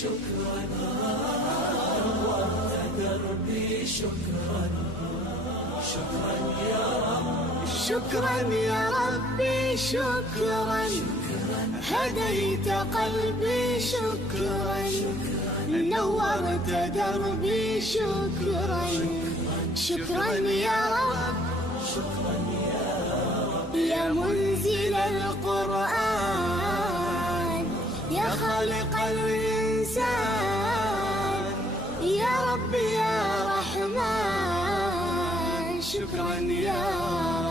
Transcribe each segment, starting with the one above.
شكرا، نورت دربي شكرا، شكرا يا رب، شكرا يا ربي شكرا، هديت قلبي شكرا، نورت دربي شكرا، شكرا يا رب، شكرا يا رب، يا منزل القرآن، يا خالق الإنسان، يا رب يا رحمن، شكرا يا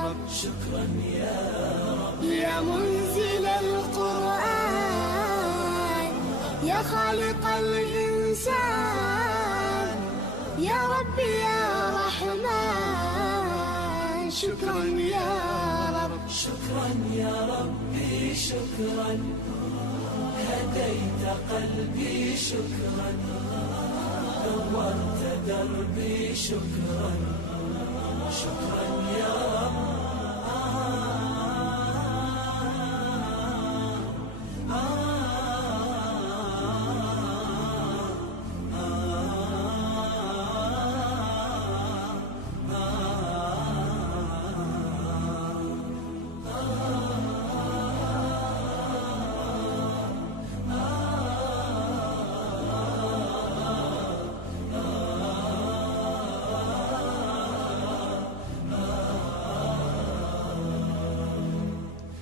رب، شكرا يا رب، يا منزل القرآن، يا خالق الإنسان، يا رب يا رحمن، شكرا يا رب، شكرا يا ربي شكرا، هديت قلبي شكرا، نورت دربي شكرا، شكرا يا رب،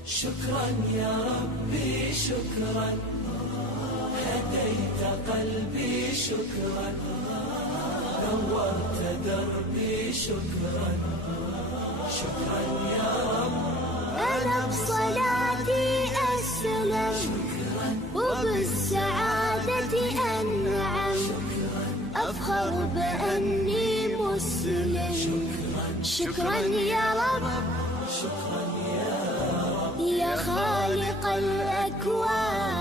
شكرا يا ربي شكرا، هديت قلبي شكرا، نورت دربي شكرا، شكرا يا رب، أنا بصلاتي أسلم، وبالسعادة أنعم، أفخر بأني مسلم، شكرا يا رب، شكرا يا رب، يا خالق الأكوان،